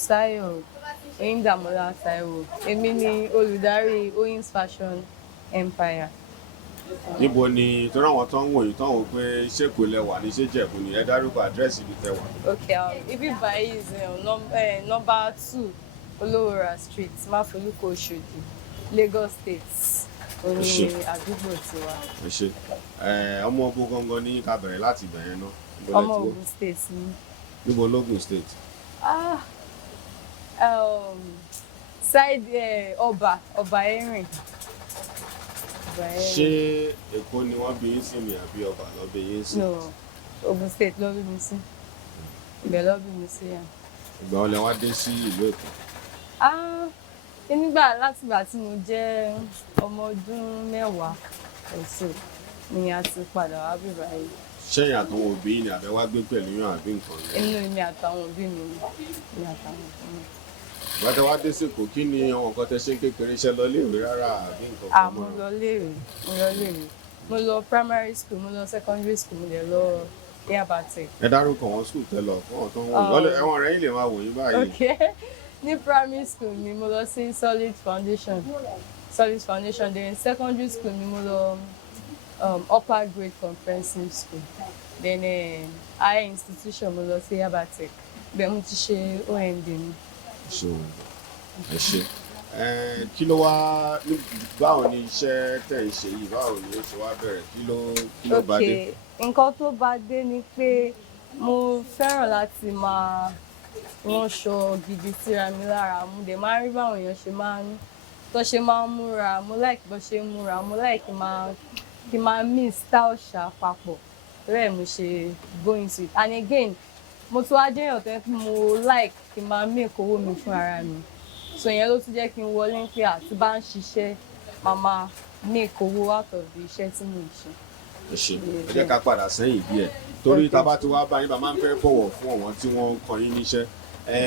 Busayo Oyindamola Taiwo. Èmi ni olùdarí Oyin's Fashion Empire. Níbo ni torí àwọn tó ń wò yìí tó ń wò pé ṣé kò lẹ́wà ní ṣé Jẹ̀bú ni ẹ dárúkọ àdírẹ́sì ibi tẹ́ wà. Okay, ibi báyìí is number 2 Olówóra Street, Máfolúkọ Oṣòdì, Lagos State. Oní àdúgbò tiwa. Ẹ ṣé. Ọmọ Ògùn gangan ní ká bẹ̀rẹ̀ láti bẹ̀rẹ̀ náà. Ọmọ Ògùn State ni. Níbo l'Ógùn State? Side Ọba Erin. Ṣé Èkó ni wọ́n bí yín sí mi àbí Ọba ló bí yín sí? No, Ògùn State ló bí mi sí. Ibẹ̀ ló bí mi sí yà. Ìgbà wo lẹ wá dé sí ìlú Èkó? Nígbà látìgbà tí mo jẹ́ ọmọ ọdún 10 ọ̀sẹ̀ ni a ti padà wá bí báyìí. Ṣẹ́yìn àtàwọn òbí ni àbẹ́ wá gbé pẹ̀lú yàn àbí nǹkan rẹ̀? Inú mi àtàwọn òbí mi ni àtàwọn òbí mi. Ìgbà tí wá dé sí Èkó, kí ni àwọn nǹkan tẹ́ ṣe kékeré ṣe lọ léèwé rárá àbí nǹkan kan mọ́? Mo lọ léèwé. Mo lọ primary school, mo lọ secondary school, mo lè lọ Yabatech. Ẹ dárúkọ àwọn school tẹ́ lọ fún ọ̀tọ̀ wọn. Ẹ̀wọ̀n rẹ̀ yìí lè máa wò yín báyìí. Okay. Ní primary school mi mo lọ sí Solid Foundation. Then secondary school mi mo lọ upper grade comprehensive school. Then higher institution mo lọ sí Yabatech. Bẹ́ẹ̀ mo ti ṣe OND mi. Ẹ ṣé. Kí ló wá báwo ni iṣẹ́ tẹ́ ń ṣe yìí báwo ni ó ṣe wá bẹ̀rẹ̀ kí ló bá dé? Nǹkan tó bá dé ni pé mo fẹ́ràn láti máa ránṣọ gidi síra mi lára. Mo dẹ̀ máa ń rí báwọn èèyàn ṣe máa ń múra. Mo like bó ṣe ń múra. Mo like kí máa mix style ṣá papọ̀. Bẹ́ẹ̀ mo ṣe go into it. And again, mo tún wá jẹ́ èèyàn tó ń pé mo like kí máa make owó mi fún ara mi. So yẹn ló tún jẹ́ kí n wọlé pé àti bá ń ṣiṣẹ́ máa make owó out of the iṣẹ́ tí mo ń ṣe. Ẹ ṣé. Ẹ jẹ́ ká padà sẹ́yìn díẹ̀. Torí tá bá ti wá bá yín bá máa ń fẹ́ bọ̀wọ̀ fún àwọn tí wọ́n ń kọ́ yín níṣẹ́.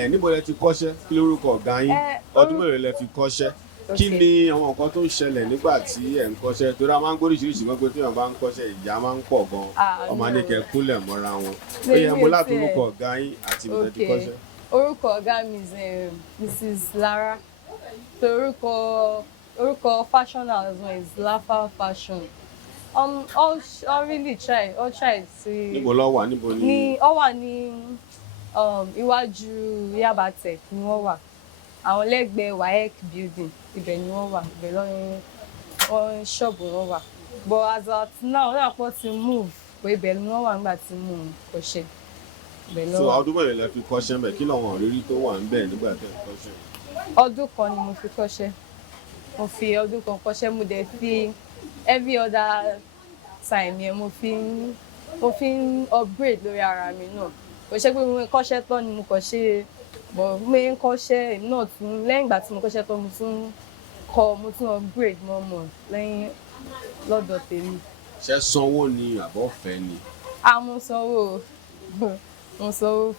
Níbo lẹ ti kọ́ṣẹ́? Kí lórúkọ ọ̀gá yín? Ọdún mélòó lẹ fi kọ́ṣẹ́? Kí ni àwọn nǹkan tó ń ṣẹlẹ̀ nígbà tí ẹ̀ ń kọ́ṣẹ́? Torí a máa ń gbóríṣiríṣi gbogbo tí wọ́n bá ń kọ́ṣẹ́ ìjà máa ń pọ̀ gan-an. Ọmọ ní kẹ́ kúnlẹ̀ mọ́ra wọn. Ó yẹ mo láti orúkọ ọ̀gá yín àti ibi tẹ́ ti kọ́ṣẹ́. Orúkọ ọ̀gá mi is Mrs. Lara. Orúkọ fashion house is Lafa Fashion. All really try to. Níbo ló wà? Níbo ni? Ó wà ní iwájú Yabatech ni wọ́n wà. Àwọn lẹ́gbẹ̀ẹ́ WAEC building ibẹ̀ ni wọ́n wà. Ibẹ̀ lọ́yìn ṣọ́ọ̀bù wọn wà. But as at now, wọ́n àpọ̀ ti move pé ibẹ̀ ni wọ́n wà nígbà tí mo kọ́ṣẹ́. So ọdún mélòó lẹ fi kọ́ṣẹ́ ńbẹ̀? Kí làwọn ìrírí tó wà ńbẹ̀ nígbà tẹ́ ń kọ́ṣẹ́? Ọdún kan ni mo fi kọ́ṣẹ́. Mo fi ọdún kan kọ́ṣẹ́. Mo dẹ̀ fi every other time yẹn mo fi ń upgrade lórí ara mi náà. Kò ṣe pé mo kọ́ṣẹ́ tán ni mo kọ́ ṣe but mo ń kọ́ṣẹ́ èmi náà tún lẹ́yìn ìgbà tí mo kọ́ṣẹ́ tán mo tún upgrade mọ́ lẹ́yìn lọ́dọ̀ tèmi. Ṣé sanwó ni àbọ̀fẹ́ ni? Mo sanwó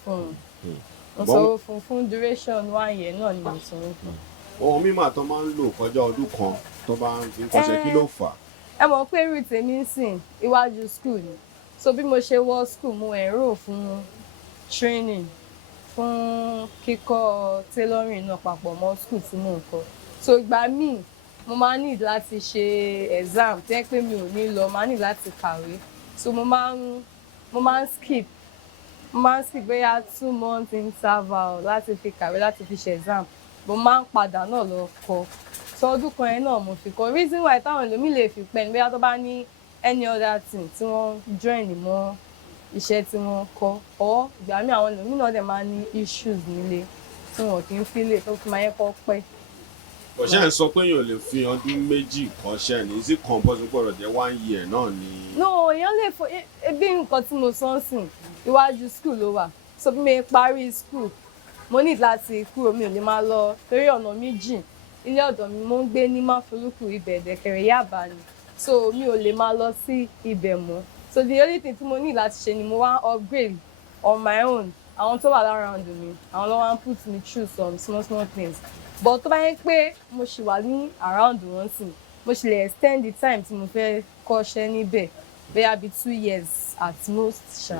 fún duration 1 year náà ni mo sanwó fún. Ohun mímọ̀ tó máa ń lò kọjá ọdún kan tó bá ń fi kọ́ṣẹ́ kí ló fà? Ẹ mọ̀ pé irú tèmi ń sìn iwájú school ni. So bí mo ṣe wọ school mo enroll fún training fún kíkọ́ tailoring náà papọ̀ mọ́ school tí mò ń kọ́. So ìgbà míì mo máa need láti ṣe exam tẹ́ pé mi ò ní lọ máa need láti kàwé. So mo máa ń skip bóyá 2 months interval láti fi kàwé láti fi ṣe exam. Mo máa ń padà náà lọ kọ́. So ọdún kan yẹn náà mo fi kọ́. Reason why táwọn ẹlòmíì lè fi pẹ́ ni bóyá tó bá ní any other thing tí wọ́n join mọ́ iṣẹ́ tí wọ́n kọ́. Or ìgbà míì àwọn ẹlòmíì náà dẹ̀ máa ní issues nílé tí wọ́n kì í feel tó fi máa yẹ kọ́ pẹ́. Ọ̀ṣẹ́ ń sọ pé èèyàn lè fi ọdún méjì kọ́ṣẹ́ ní sí compulsory gbọ́dọ̀ jẹ́ 1 year náà ni. No, èèyàn lè fọ ebi nǹkan tí mo sọ ń sìn iwájú school ló wà. So bí mo parí school mo need láti kúrò mi ò lè máa lọ torí ọ̀nà mi jìn. Ilé ọ̀dọ̀ mi mo ń gbé ní Máfolúkọ ibẹ̀ Dẹ̀kẹ̀rẹ̀ Yábà ni. So mi ò lè máa lọ sí ibẹ̀ mọ́. So the only thing tí mo need láti ṣe ni mo wá upgrade on my own. Àwọn tó wà around mi àwọn ló wá put me through some small things. But tó bá yẹ pé mo ṣì wà ní around wọn sìn mo ṣì lè extend the time tí mo fẹ́ kọ́ṣẹ́ níbẹ̀ bóyá bí 2 years at most ṣá.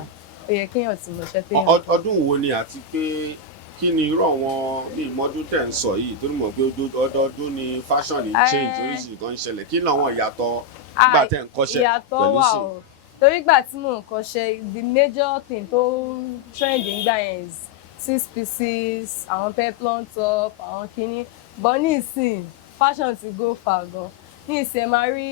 Ó yẹ kéèyàn tí mo ṣe téèyàn. Ọdún wo ni àti pé kí ni irú àwọn ní ìmọ́dún tẹ̀ ń sọ yìí tó ní mọ̀ pé ọdọọdún ni fashion ní change oríṣiríṣi kan ń ṣẹlẹ̀ kí ni àwọn ìyàtọ̀ nígbà tẹ̀ ń kọ́ṣẹ́ pẹ̀lú sí. Torí ìgbà tí mò ń kọ́ṣẹ́ the major thing tó trend nígbà yẹn is 6 pieces àwọn peplon top àwọn kinní but ní ìsìn fashion ti go far gan ní ìsìn ẹ máa rí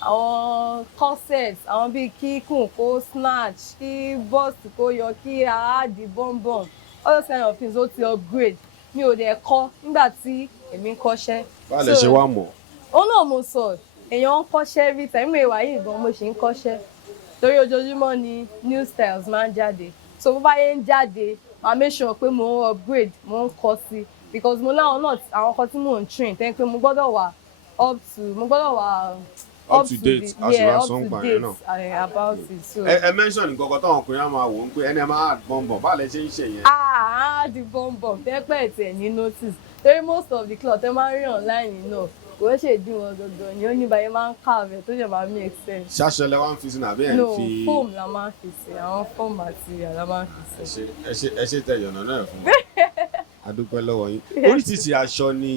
àwọn corset àwọn bíi kí kùn kó snatch kí bust kó yọ kí àádì bọ́m̀bọ̀m all those kind of things ó ti upgrade mi ò dẹ̀ kọ́ nígbà tí èmi ń kọ́ṣẹ́. báwo lẹ ṣe wá mọ̀. ó náà mo sọ èèyàn ń kọ́ṣẹ́ every time mi ìwà yìí gan mo ṣì ń kọ́ṣẹ́ torí ojoojúmọ́ ni new styles máa ń jáde so bó bá yẹ ń jáde màá make sure pé mo ń upgrade mo ń kọ́ sí because mo láwọn náà àwọn kan tí mò ń train tẹ́ pé mo gbọ́dọ̀ wà up to date about it. So ẹ mention nǹkan kan táwọn ọkùnrin á máa wò ó pé ẹni ẹ máa add bọ́m̀bọ̀m báwo lẹ ṣe ń ṣe yẹn. add bọ́m̀bọ̀m pẹ́pẹ́ tẹ̀ ní notice torí most of the cloth ẹ máa ń rí online náà kò ń ṣe dín wọn gangan ni ó ní báyìí máa ń kàwé tó ṣe máa make sense. ṣáṣẹlẹ wá ń fi sínú àbí ẹ ń fi. no foam la máa ń fi sí àwọn foam material la máa ń fi sí. ẹ ṣe tẹ ìyọ̀nà náà fún mi adúpẹ́ lọ́wọ́ yín oríṣiríṣi aṣọ ni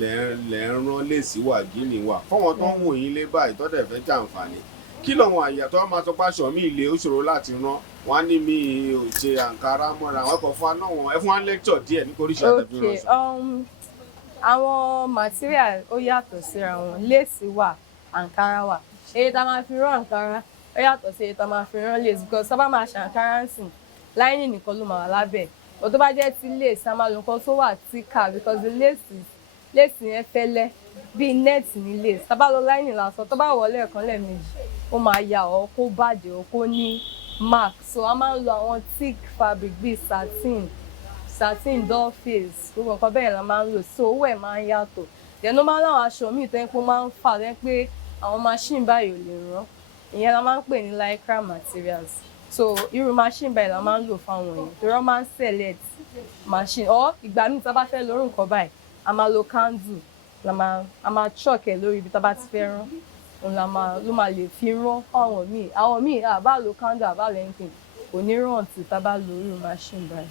lẹ́ ń rán léèsì wà gíní wà fọwọ́n tó ń wò yín lé báyìí tó dẹ̀ fẹ́ jàǹfààní kí lọ́wọ́n àyàtọ̀ wọn máa sọ pé aṣọ mi ilé ó ṣòro láti rán wọn á ní mi ò ṣe àǹkárá mọ́ra wọn kò fún wa náà wọn ẹ fún wa lecture díẹ̀ ní oríṣi àtẹ̀bí ránṣọ. àwọn material ó yàtọ̀ síra wọn léèsì wà àǹkárá wà èyí tá a máa fi rán àǹkárá ó yàtọ̀ sí èyí tá a máa fi rán léèsì because sábà máa ṣe àǹkárá ń sìn láìní nìkan ló máa wà lábẹ́ ò tó bá jẹ́ ti lace a máa lo nǹkan tó wà thicker because the lace yẹn fẹ́lẹ́ bíi net ní lace tá bá lọ lining lásán tó bá wọ̀ lẹ́ẹ̀kan lẹ́ẹ̀mejì ó máa ya ọ́ kó bàjẹ́ ọ́ kó ní mark so a máa ń lo àwọn thick fabric bíi satin doll face gbogbo nǹkan bẹ́ẹ̀ la máa ń lò so owó ẹ̀ máa ń yàtọ̀ then ó máa ń láwọn aṣọ míì tó yẹ pé ó máa ń fà tó yẹ pé àwọn machine báyìí ò lè rán ìyẹn la máa ń pè ní lycra materials so irú machine báyìí la máa ń lò fáwọn èèyàn torí wọ́n máa ń select machine or ìgbà míì tá a bá fẹ́ lórí nǹkan báyìí a máa lo candle a máa chalk ẹ̀ lórí ibi tá a bá ti fẹ́ rán òun ló máa lè fi rán àwọn míì àbá lo candle àbá lo anything kò ní ràn tí tá a bá lo irú machine báyìí.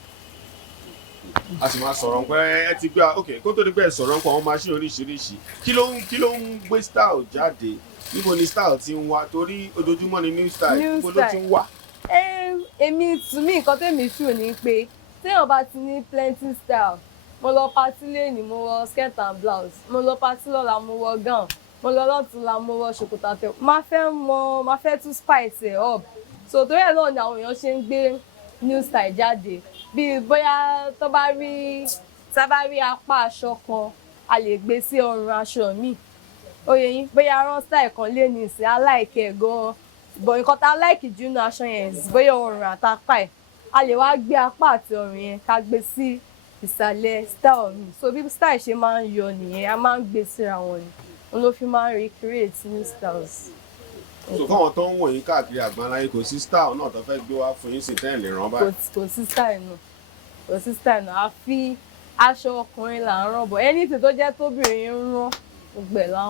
a sì máa sọ̀rọ̀ pé ẹ ti gbé ok kó tó di pé ẹ sọ̀rọ̀ nípa àwọn machine oríṣiríṣi kí ló ń gbé style jáde níbo ni style ti ń wá torí ojoojúmọ́ ni new style níbo ló ti ń wá. èmi tún mí nǹkan tẹ́mi feel ni pé téèyàn bá ti ní plenty style mo lọ party lẹ́nìí mo wọ skirt and blouse mo lọ party lọ́la mo wọ gown mo lọ lọ́tùnla mo wọ ṣòkòtò àtẹ máa fẹ́ tún spice ẹ̀ up so torí ẹ̀ náà ni àwọn èèyàn ṣe ń gbé new style jáde bíi bóyá tá bá rí apá aṣọ kan a lè gbé sí ọrùn aṣọ míì ó yẹ yín bóyá rán style kan lé ní ìsìn aláìkẹ́ gan-an bọ̀ nǹkan tá a láìkì jù nínú aṣọ yẹn bóyá ọrùn àtàpá ẹ̀ a lè wá gbé apá àti ọrùn yẹn ká gbé sí ìsàlẹ̀ style mi so bí style ṣe máa ń yọ nìyẹn a máa ń gbé síra wọn ni òun ló fi máa ń recreate new styles. so fáwọn tó ń wò yín káàkiri àgbáńláyé kò sí style náà tó fẹ́ gbé wá fún yín sí tẹ́ ẹ̀ lè rán báyìí. kò sí style náà àfi aṣọ ọkùnrin là ń rán bọ̀ anything tó jẹ́ tóbìnrin ń rán gbogbo ẹ̀ là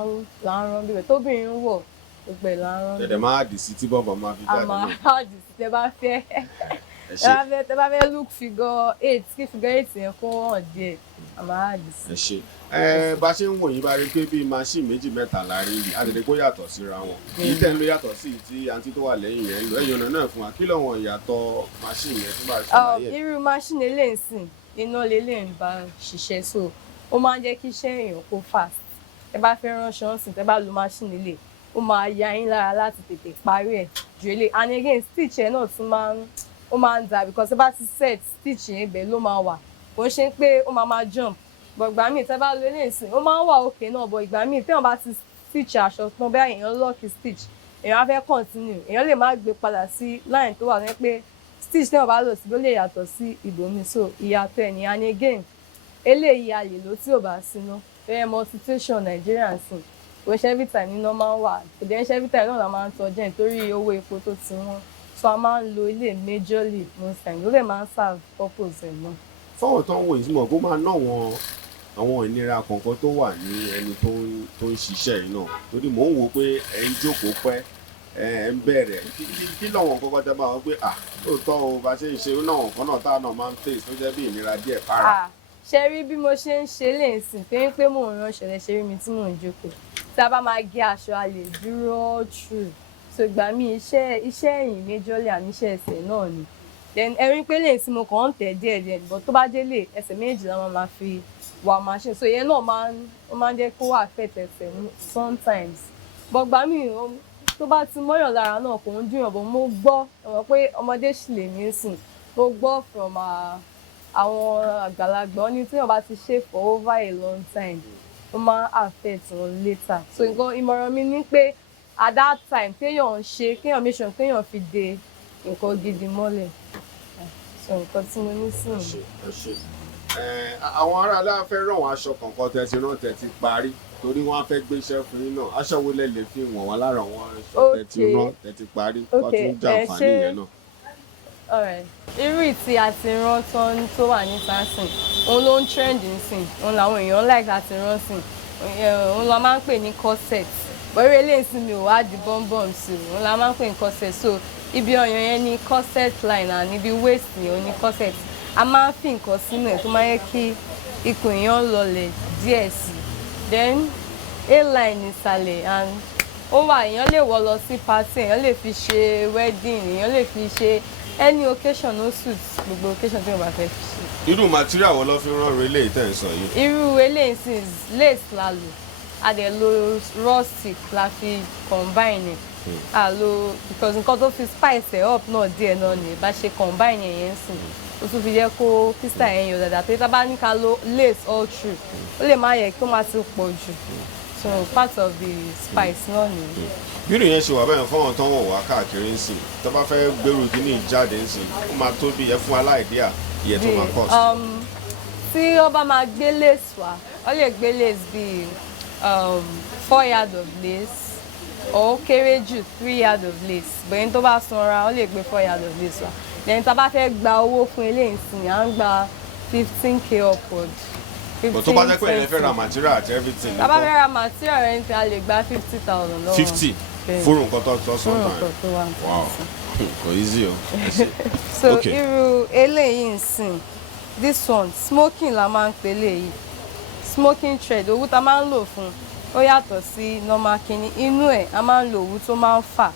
ń rán bíbẹ̀ tóbìnrin ń wọ̀ gbogbo ẹ̀ là ń rán. tẹ̀lé máa dì sí tí bọ́ọ̀bù máa fi jáde. àmọ́ àdì sí tẹ bá fẹ́ look figure 8 kí figure 8 yẹn kó hàn díẹ̀ àmọ́ àdì sí. ẹ ṣe bá ṣe ń wò yín bá rí pé bíi machine méjì mẹ́ta la rí yìí àtẹ̀lé kó yàtọ̀ síra wọn èyí tẹ̀ ń lo yàtọ̀ sí ti àǹtí tó wà lẹ́yìn yẹn lọ ẹ̀yìn ọ̀nà náà fún wa kí lọ́wọ́n ìyàtọ̀ machine yẹn tó bá ṣe láyé. irú machine eléyìí sìn iná lélẹ̀ ń bá ṣiṣẹ́ so ó máa ń jẹ́ kí iṣẹ́ èèyàn kó fast ẹ bá fẹ́ ránṣọ sìn tẹ bá lo machine ilé ó máa ya yín lára láti tètè parí ẹ̀ ju ilé and again stitch ẹ̀ náà tún máa ń dà because ẹ bá ti set stitch yẹn ibẹ̀ ló máa wà kò ń ṣe pé ó máa jump but ìgbà míì tẹ bá lo eléyìí sìn ó máa ń wà òkè náà but ìgbà míì téèyàn bá ti stitch aṣọ tán bẹ́ẹ̀ èèyàn lọ́ọ̀kì stitch èèyàn á fẹ́ continue èèyàn lè má gbé padà sí line tó wà ní pé stitch téèyàn bá lò sí ló lè yàtọ̀ sí ibòmíì so ìyàtọ̀ ẹ̀ ní and again eléyìí a lè lò tí ò bá sínú ẹ mọ situation Nigerian sìn kò ṣe every time níná máa ń wà kò dé ṣe every time náà la máa ń tọ́jú ẹ̀ nítorí owó epo tó ti wọ́n so a máa ń lo ilé majorly most times ló lè máa ń serve purpose ẹ̀ náà. fọwọ́n tó ń wo ìsúnmọ̀ kó máa ná àwọn ìnira kọ̀ọ̀kan tó wà ní ẹni tó ń ṣiṣẹ́ yìí náà torí mò ń wò pé ẹ̀ ń jókòó pẹ́ ń bẹ̀rẹ̀ kí lọ́wọ́n kọ́kọ́ tẹ́ bá wọn pé lóòótọ́ o bá ṣe ń ṣe ó náà nǹkan náà tá a náà máa ń face tó jẹ́ bí ìnira díẹ̀ fara. ṣe rí bí mo ṣe ń ṣe léèsìn pé mò ń ránṣọ lẹ ṣe rí mi tí mò ń jókòó tá a bá máa gé aṣọ a lè dúró true so ìgbà mi iṣẹ́ ẹ̀yìn majorly àní iṣẹ́ ẹsẹ̀ náà ni then ẹ̀rín pé léèsìn mo kàn ń tẹ̀ díẹ̀ but tó bá délé ẹsẹ̀ méjì la máa fi wà machine so ìyẹn náà máa ń jẹ́ kó affect ẹsẹ̀ sometimes but ìgbà mi tó bá ti mọ́yàn lára náà kò ń dùn ọ̀bọ̀ mo gbọ́ ọ̀rọ̀ pé ọmọdé sì lè mí sìn mo gbọ́ from àwọn àgbàlagbà ní tí wọ́n bá ti ṣe for over a long time ó máa affect wọn later so nǹkan ìmọ̀ràn mi ni pé at that time kéèyàn make sure kéèyàn fi de nǹkan gidi mọ́lẹ̀ so nǹkan tí mo ní sìn. àwọn aráàlú fẹ́ ràn wọ́n aṣọ kọ̀ọ̀kan tẹ̀sí náà tẹ̀sí parí torí wọ́n á fẹ́ gbéṣẹ́ fún yín náà aṣọ wo lẹ lè fi wọ̀n wọ́n lára wọn aṣọ tẹ̀sí rán tẹ̀sí parí wọ́n tún jàǹfààní yẹn náà. irú ìtì àti rán tó wà ní tansin òun ló ń trend nsìn òun làwọn èèyàn like láti rán sìn òun la máa ń pè ní corset bọ́rí eléyìí sí mi ò wá di bọ́m̀bọ́m sí òun la máa ń pè ní corset so ibi ọyàn yẹn ní corset line and ibi waist yẹn ò ní corset a máa ń fi nǹkan sínú ẹ̀ tó máa yẹ kí ikùn èèyàn lọlẹ̀ díẹ̀ sí then a-line ìsàlẹ̀ and ó wà èèyàn lè wọ̀ lọ sí party èèyàn lè fi ṣe wedding èèyàn lè fi ṣe any occasion no suit gbogbo occasion tí mo bá fẹ́ fi ṣe. irú material wo ló fi rán eléyìí tẹ̀ ń sọ yìí. irú eléyìí sì lace la lò a dẹ̀ lo rustic la fi combine a lo because nǹkan tó fi spice ẹ̀ up náà díẹ̀ náà ni bá ṣe combine yẹn sìn ó tún fi jẹ́ kó pista yẹn yọ dáadáa pé tá bá ní ká lo lace all through ó lè má yẹ kí ó má ti pọ̀ jù so part of the spice náà nìyí. bírò yẹn ṣe wà bẹ́ẹ̀ fọ́wọ́n tán wọ̀ wá káàkiri ń sìn tó bá fẹ́ gbèrú kíní ìjáde ń sìn ó máa tó bí ẹ fún aláìdíà iye tó máa cost. tí ó bá máa gbé lace wá ó lè gbé lace bíi 4 yards of lace ó kéré jù 3 yards of lace bẹ́ẹ̀ tó bá sanra ó lè gbé 4 yards of lace wá lẹ́yìn tá a bá fẹ́ gba owó fún eléyìí sìn à ń gba 15k upward. But tó bá jẹ́ pé ẹ fẹ́ ra material àti everything. tá a bá fẹ́ ra material rẹ̀ ní a lè gba 50,000 lọ́wọ́. 50 fúrú nǹkan tó sọ́nà ẹ̀. wow kò easy o. so irú eléyìí ń sìn this one smoking la máa ń pè léyìí smoking thread owó tá a máa ń lò fún ó yàtọ̀ sí normal kìíní inú ẹ̀ a máa ń lo òwú tó máa ń fà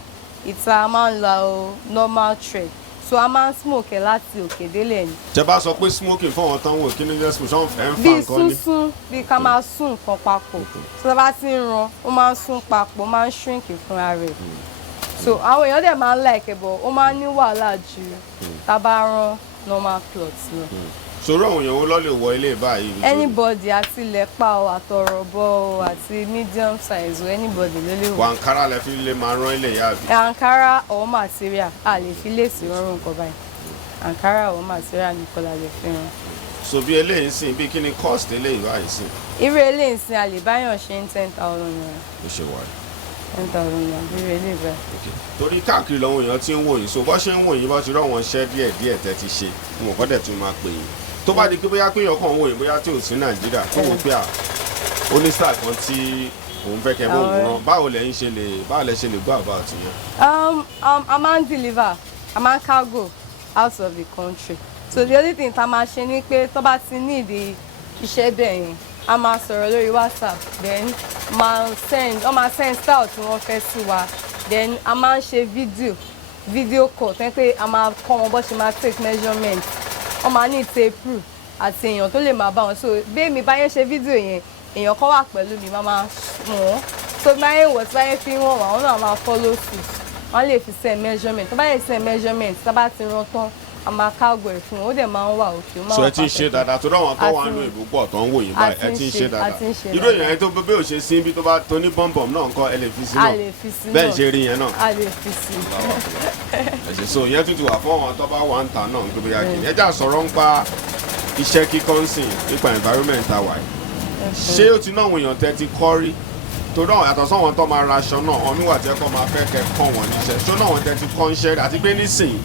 ìta a máa ń lo normal thread so a máa ń smoke ẹ láti òkè délẹ̀ ni. tẹ bá sọ pé smoking fún àwọn táwọn kí ni jẹ́ smoke ṣé wọ́n fẹ́ ń fa bí nǹkan ni. sísún bí ká máa sún nǹkan papọ̀ tí wọ́n bá ti ń ran ó máa ń sún papọ̀ ó máa ń shrink fúnra rẹ̀ so àwọn èèyàn dẹ̀ máa ń like ẹ̀ bọ̀ ó máa ń ní wàhálà ju tá a bá rán normal clothes lọ. sọ̀rọ̀ àwọn èèyàn wo ló lè wọ ilé báyìí. anybody àti lẹ́pà o àtọ̀rọ̀bọ̀ o àti medium size o anybody ló lè wọ. wọ Ankara lẹ fi lè máa rán ilé yá bi. Ankara or material a lè fi léèsì rọrùn nǹkan báyìí Ankara or material nìkan la lè fi rán. so bí eléyìí sìn bí kí ni cost eléyìí báyìí sìn. irú eléyìí sìn a lè báyàn ṣe ní 10,000 naira. ó ṣe wà. 10,000 naira irú eléyìí báyìí. torí káàkiri lọ́wọ́ èèyàn ti ń wò yín so bó ṣe ń wò yín bó ti rán wọn ṣẹ́ díẹ̀díẹ̀ tẹ́ ti ṣe wọn kọ́ dẹ̀ tún máa pè yín tó bá di pé bóyá pé èèyàn kàn wò yín bóyá tí ò sí Nàìjíríà tó wò pé ó ní sáà kan tí òun fẹ́ kẹ́ bó òun rán báwo lẹ ṣe lè gbọ́ àbá àti yẹn. a máa ń deliver a máa ń cargo out of the country so the only thing tá a máa ṣe ni pé tó bá ti ní ìdí iṣẹ́ bẹ́ẹ̀ yẹn a máa sọ̀rọ̀ lórí WhatsApp then máa send style tí wọ́n fẹ́ sí wa then a máa ń ṣe video call tẹ́ pé a máa kọ́ wọn bó ṣe máa take measurement wọ́n máa ní tape proof àti èèyàn tó lè máa bá wọn so bí èmi bá yẹn ṣe fídíò yẹn èèyàn kan wà pẹ̀lú mi máa wọ́n tó bá yẹn wọ̀ tí bá yẹn fi wọ́n wà wọ́n náà máa follow suit wọ́n lè fi send measurement tó bá yẹn send measurement tá bá ti rán tán a máa káàgò ẹ̀ fún wọn ó dẹ̀ máa ń wà òkè ó máa wà pàtàkì. so ẹ ti ń ṣe dáadáa tó dáwọn tó wà nínú ìlú pọ̀ tó ń wò yín báyìí ẹ ti ń ṣe dáadáa irú èèyàn yẹn tó bí ò ṣe sí bí tó bá tó ní bọ́m̀bọ̀m náà nǹkan ẹ lè fi sí náà bẹ́ẹ̀ ṣe rí yẹn náà. a lè fi sí. ẹ̀sìn so ìyẹn tuntun wà fún àwọn tó bá wà ń ta náà nítorí akíní ẹja sọ̀rọ̀ ń pa iṣẹ́ kíkọ́ ń sìn nípa environment àwa yìí ṣé ó ti náà àwọn èèyàn tẹ́ ti kọ́ rí torí àwọn yàtọ̀ sọ́wọ́n tó máa ra aṣọ náà wọn níwà tí ẹ kọ́ máa fẹ́ kẹ́ kọ́ wọn níṣẹ́ ṣó náà wọn tẹ́ ti kọ́ ń ṣe àti pé nísìnyí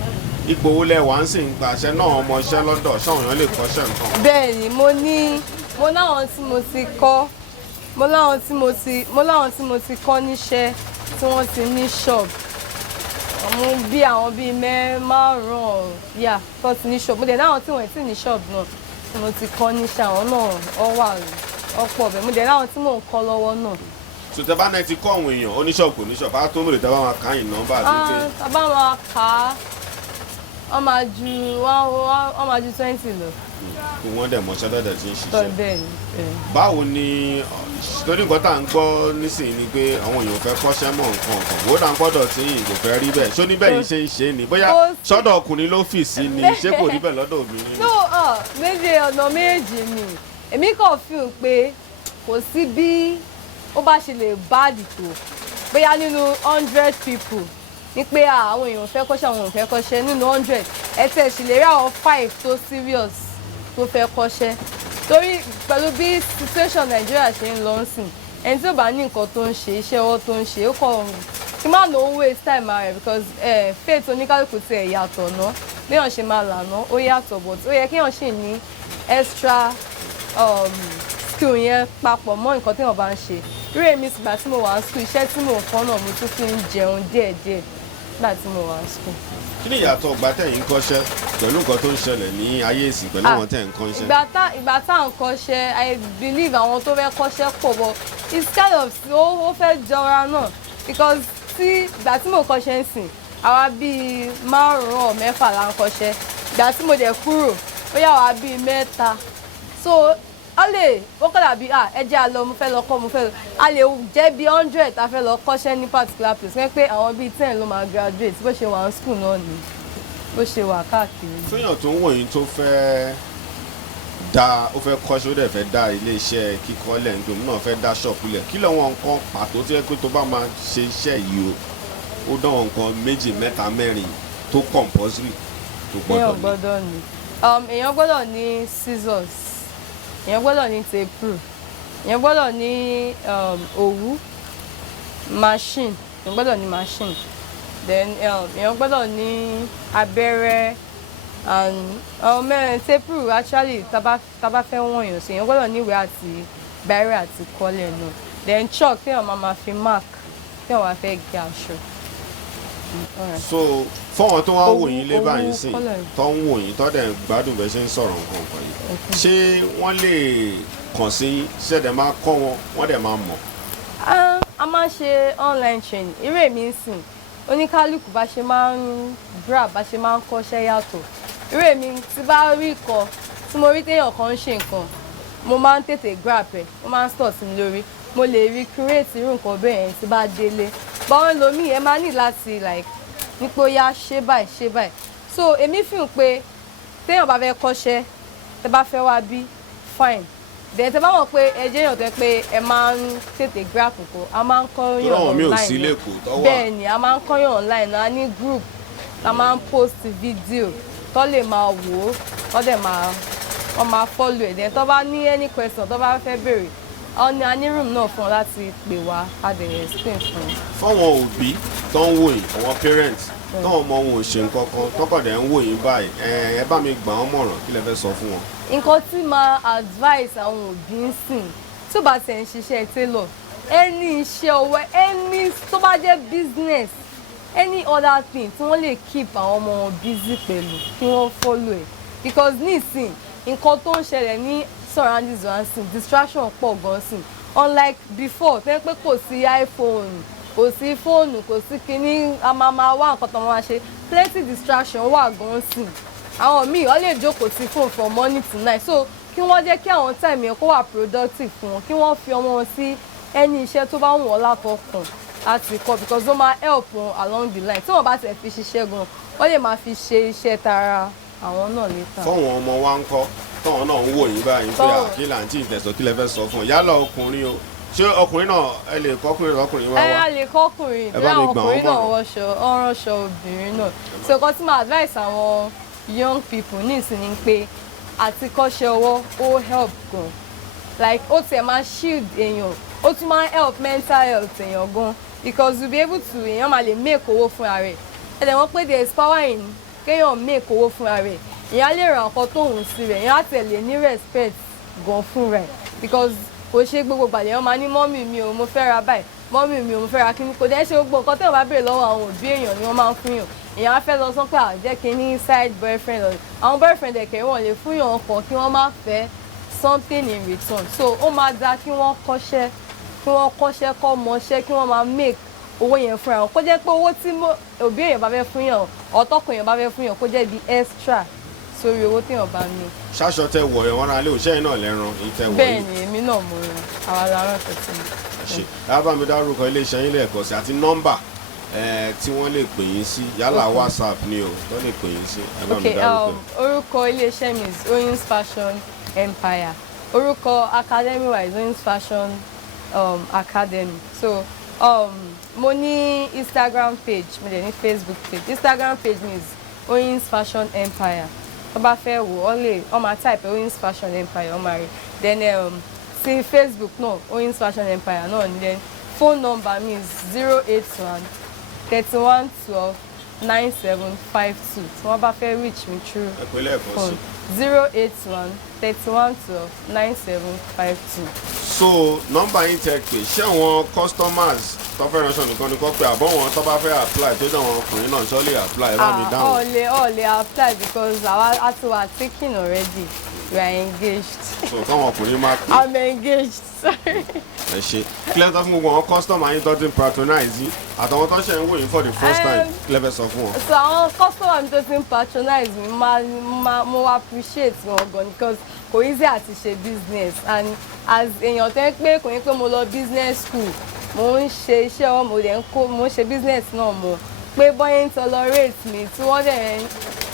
ipò wo lẹ wà ń sìn gbàṣẹ náà ọmọ iṣẹ́ lọ́dọ̀ ṣáwọn èèyàn lè kọ́ṣẹ́ nǹkan. bẹ́ẹ̀ ni mo láwọn tí mo ti kọ́ mo láwọn tí mo ti kọ́ níṣẹ́ tí wọ́n ti ní shop Àwọn bí àwọn bíi márùn-ún yà tó ti ní shop. Mo dẹ̀ láwọn tí wọ́n ti ní shop náà mo ti kọ́ níṣẹ́ àwọn náà ọ wà ọ̀pọ̀ bẹ́ẹ̀. Mo dẹ̀ láwọn tí mò ń kọ́ lọ́wọ́ náà. So tẹ́ bá náà ti kọ́ àwọn èèyàn oníṣọ́ọ̀bù oníṣọ́ọ̀bù á tó mèrè tẹ́ bá máa ká yìn nọ́mbà àti tí. Tá bá máa kà á wọ́n máa ju 20 lọ. Kò wọ́n dẹ̀ mọṣẹ́ lọ́dẹ̀ tí ń ṣiṣẹ́. Tọ́ bẹ́ẹ̀ ni. Báwo ni torí nǹkan tá à ń gbọ́ nísìnyí ni pé àwọn èèyàn fẹ́ kọ́ṣẹ́ mọ̀ nǹkan ọ̀kan wò ó dà ń gbọ́dọ̀ tí yìí kò fẹ́ rí bẹ́ẹ̀ ṣó níbẹ̀ yìí ṣe ń ṣe ni bóyá sọ́dọ̀ ọkùnrin ló fì sí ni ṣé kò rí bẹ́ẹ̀ lọ́dọ̀ obìnrin. no méje ọ̀nà méjì ni èmi kàn feel pé kò sí bí ó bá ṣe lè báàdì tó bóyá nínú 100 people ní pé àwọn èèyàn fẹ́ kọ́ṣẹ́ àwọn èèyàn fẹ́ kọ́ṣẹ́ nínú 100 ẹ tẹ̀ sì lè rí àwọn 5 tó serious tó fẹ́ kọ́ṣẹ́ torí pẹ̀lú bí situation Nàìjíríà ṣe ń lọ sìn ẹni tí ó bá ní nǹkan tó ń ṣe iṣẹ́ ọwọ́ tó ń ṣe ó kọ̀ kí má lọ waste time rẹ̀ because faith oníkálukú ti ẹ̀ yàtọ̀ ná béèyàn ṣe máa lànà ó yàtọ̀ but ó yẹ kéèyàn ṣì ní extra skill yẹn papọ̀ mọ́ nǹkan téèyàn bá ń ṣe irú èmi ìgbà tí mo wà ní school iṣẹ́ tí mo kọ́ náà mo tún fi ń jẹun díẹ̀díẹ̀ nígbà tí mo wà ní school. Kí ni ìyàtọ̀ ìgbà tẹ̀yìn kọ́ṣẹ́ pẹ̀lú nǹkan tó ń ṣẹlẹ̀ ní ayé ìsìn pẹ̀lú àwọn tẹ̀ ń kọ́ṣẹ́? Ìgbà tá à ń kọ́ṣẹ́ I believe àwọn tó fẹ́ kọ́ṣẹ́ pọ̀ but it's kind of ó fẹ́ jọra náà because ìgbà tí mo kọ́ṣẹ́ ń sìn àwa bíi 5 or 6 là ń kọ́ṣẹ́ ìgbà tí mo dẹ̀ kúrò ó yà wá bíi 3 so ó kọ́dà bíi ẹ jẹ́ àlọ́ mo fẹ́ lọ kọ́ mo fẹ́ lọ a lè jẹ́ bíi 100 tá fẹ́ lọ kọ́ṣẹ́ ní particular place wọ́n pé àwọn bíi 10 ló máa graduate bó ṣe wà ní school náà ni bó ṣe wà káàkiri. fẹ́yàn tó ń wọ̀nyí tó fẹ́ ó fẹ́ kọ́ṣẹ́ ó dẹ̀ fẹ́ dá iléeṣẹ́ kíkọ́ lẹ̀ ń gbòmù náà fẹ́ dá ṣọ́ọ̀pù lẹ̀ kí lọ́wọ́ nǹkan pàtó tó yẹ pé tó bá máa ṣe iṣẹ́ yìí ó dánwò nǹkan 2, 3, 4 tó compulsory tó gbọ́dọ̀ ní. èèyàn gbọ́dọ̀ ní scissors èèyàn gbọ́dọ̀ ní tape èèyàn gbọ́dọ̀ ní òwú machine èèyàn gbọ́dọ̀ ní machine then èèyàn gbọ́dọ̀ ní abẹ́rẹ́ and mẹ́rin tape actually tá bá fẹ́ wọ̀n èèyàn sí èèyàn gbọ́dọ̀ ní ìwé àti bírò àti kọ́lẹ̀ náà then chalk téèyàn máa fi mark téèyàn wá fẹ́ gé aṣọ. So fọ́wọ́n tó wá ń wò yín lé báyìí sìn tó ń wò yín tó dẹ̀ gbádùn bẹ́ẹ̀ ṣe ń sọ̀rọ̀ nǹkan yìí ṣé wọ́n lè kàn sí ṣẹ̀dẹ̀ máa kọ́ wọ́n dẹ̀ máa mọ̀. a máa ń ṣe online training irú èmi ń sìn oníkálukú bá ṣe máa ń grab bá ṣe máa ń kọ́ṣẹ́ yàtọ̀ irú èmi tí bá rí nǹkan tí mo rí téèyàn kan ń ṣe nǹkan mo máa ń tètè grab ẹ̀ mo máa ń store sí mi lórí mo lè recreate irú nǹkan bẹ́ẹ̀ yẹn tí bá délé báwọn lomi ẹ máa ní láti like nípò ya ṣe báyìí so èmi fi hàn pé téèyàn bá fẹ́ kọ́ṣẹ́ tẹ bá fẹ́ wá bí fine then tẹ bá mọ̀ pé ẹ jẹ́ èèyàn tó pé ẹ máa ń tètè grab kò a máa ń kọ́yàn online bẹ́ẹ̀ ni a máa ń kọ́yàn online náà a ní group a máa ń post video tó lè máa wò ó tó dẹ̀ máa follow ẹ̀ then tó bá ní any question tó bá fẹ́ béèrè a ní room náà fún ọ láti pè wá a dẹ̀ explain fún un. fáwọn òbí tó ń wò yín àwọn parents táwọn ọmọ wọn ò ṣe nǹkan kan tọkọdẹ ń wò yín báyìí ẹ bá mi gbà wọ́n mọ̀ràn kí lẹ fẹ́ sọ fún wọn. nǹkan tí máa advice àwọn òbí ń sìn tó bá tẹ̀ ń ṣiṣẹ́ tailor any iṣẹ́ ọwọ́ any tó bá jẹ́ business any other thing tí wọ́n lè keep àwọn ọmọ wọn busy pẹ̀lú kí wọ́n follow ẹ̀ because nísìn nǹkan tó ń ṣẹlẹ̀ ní surroundings wa sìn distraction pọ̀ gan sìn unlike before tẹ́ pé kò sí iPhone kò sí fóònù kò sí kinní a máa wá nǹkan tó máa ṣe plenty distraction wà gan sìn àwọn míì wọ́n lè jókòó sí phone from morning to night so kí wọ́n jẹ́ kí àwọn time yẹn kó wà productive fún wọn kí wọ́n fi ọmọ wọn sí ẹni iṣẹ́ tó bá wù wọ́n látọkàn láti kọ́ because ó máa help wọn along the line tí wọ́n bá tẹ̀ fi ṣiṣẹ́ gan wọ́n lè máa fi ṣe iṣẹ́ tara àwọn náà later. fọ́wọ́n ọmọ wa ń kọ́ tọ́wọ́n náà ń wò yín báyìí pé àkílà àǹtí ìtẹ̀sọ́ kí lẹ fẹ́ sọ fún un yálà ọkùnrin o ṣé ọkùnrin náà ẹ lè kọ́kùnrin lọ́kùnrin wá wá. a lè kọ́kùnrin bí àwọn ọkùnrin náà ránṣọ obìnrin náà so nǹkan tí mo advice àwọn young people nísìnyí pé àti kọ́ṣẹ́ ọwọ́ ó help gan like ó tiẹ̀ máa shield èèyàn ó tún máa help mental health èèyàn gan because you be able to èèyàn máa lè make owó fúnra rẹ̀ ẹ dẹ̀ wọ́n pé there is power in kéèyàn make owó fúnra rẹ̀ èèyàn lè ra nǹkan tó hùn sí rẹ̀ èèyàn á tẹ̀lé ní respect gan fúnra rẹ̀ because kò ṣe gbogbo gbàlẹ́ wọn máa ní mọ́mì mi ò mo fẹ́ ra báyìí mọ́mì mi ò fẹ́ ra kíní kò dẹ́ ṣe gbogbo nǹkan tí wọ́n bá béèrè lọ́wọ́ àwọn òbí èèyàn ni wọ́n máa ń fún yàn èèyàn á fẹ́ lọ sọ pé jẹ́ kí ní side boyfriend àwọn boyfriend ẹ̀kẹ́ wọn lè fún yàn ọkọ̀ kí wọ́n má fẹ́ something in return so ó máa da kí wọ́n kọ́ṣẹ́ kọ́ mọṣẹ́ kí wọ́n máa make owó yẹn fúnra wọn kó jẹ́ pé owó tí òbí èèyàn bá fẹ́ fún yàn ọ̀tọ́kùn èèyàn bá fẹ́ fún yàn kó jẹ́ bí extra sórí owó téèyàn bá ní. ṣáṣọ tẹ wọ ẹ wọn ra lé òṣèyìn náà lẹ́ran èyí tẹ wọ yìí. bẹ́ẹ̀ ni èmi náà mo ràn àwa la rán tẹ̀sí mi. ṣe lábàá mi dárúkọ iléeṣẹ́ yín lẹ́ẹ̀kan sí àti nọ́mbà tí wọ́n lè pè yín sí yálà whatsapp ni o tó lè pè yín sí. orúkọ iléeṣẹ́ mi is Oyin's Fashion Empire orúkọ academy wa is Oyin's Fashion Academy so mo ní Instagram page mo dẹ̀ ní Facebook page Instagram page mi is Oyin's Fashion Empire tó bá fẹ́ wò ọ máa type Oyin's Fashion Empire ọ máa rí then sí Facebook náà Oyin's Fashion Empire náà ni then phone number mi is 081 3112 9752 tí wọ́n bá fẹ́ reach me through phone 081 3112 9752. so nọ́mbà yín tẹ pé ṣé àwọn customers tó fẹ́ ránṣọ nìkan ni kò pé àbọ̀ wọn tó bá fẹ́ apply tó dáwọn ọkùnrin náà ṣọ́ lè apply ẹ bá mi dáhùn. all lè apply because our ti were taken already we are engaged. so káwọn ọkùnrin máa pè. I'm engaged sorry. ẹ ṣe kílẹ̀ tó fún gbogbo àwọn customer yín tó ti patronize yín àtàwọn tó ṣe ń wò yín for the first time kílẹ̀ fẹ́ sọ fún wọn. so àwọn customer mi tó ti ń patronize mi mo appreciate wọn gan because kò easy àti ṣe business and as èèyàn tó ń pé kò ní pé mo lọ business school mo ń ṣe iṣẹ́ ọwọ́ mo ń ṣe business náà mo pé bọ́yẹ̀ ń tolerate mi tí wọ́n dẹ̀ ń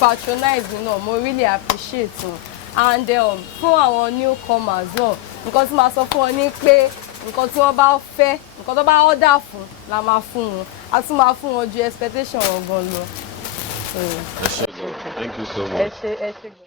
patronize mi náà mo really appreciate wọn and fún àwọn newcomers náà nǹkan tí màá sọ fún wọn ní pé nǹkan tí wọ́n bá fẹ́ nǹkan tó bá order fún la máa fún wọn a tún máa fún wọn ju expectation wọn gan lọ. ẹ ṣé gan, thank you so much. ẹ ṣé gan.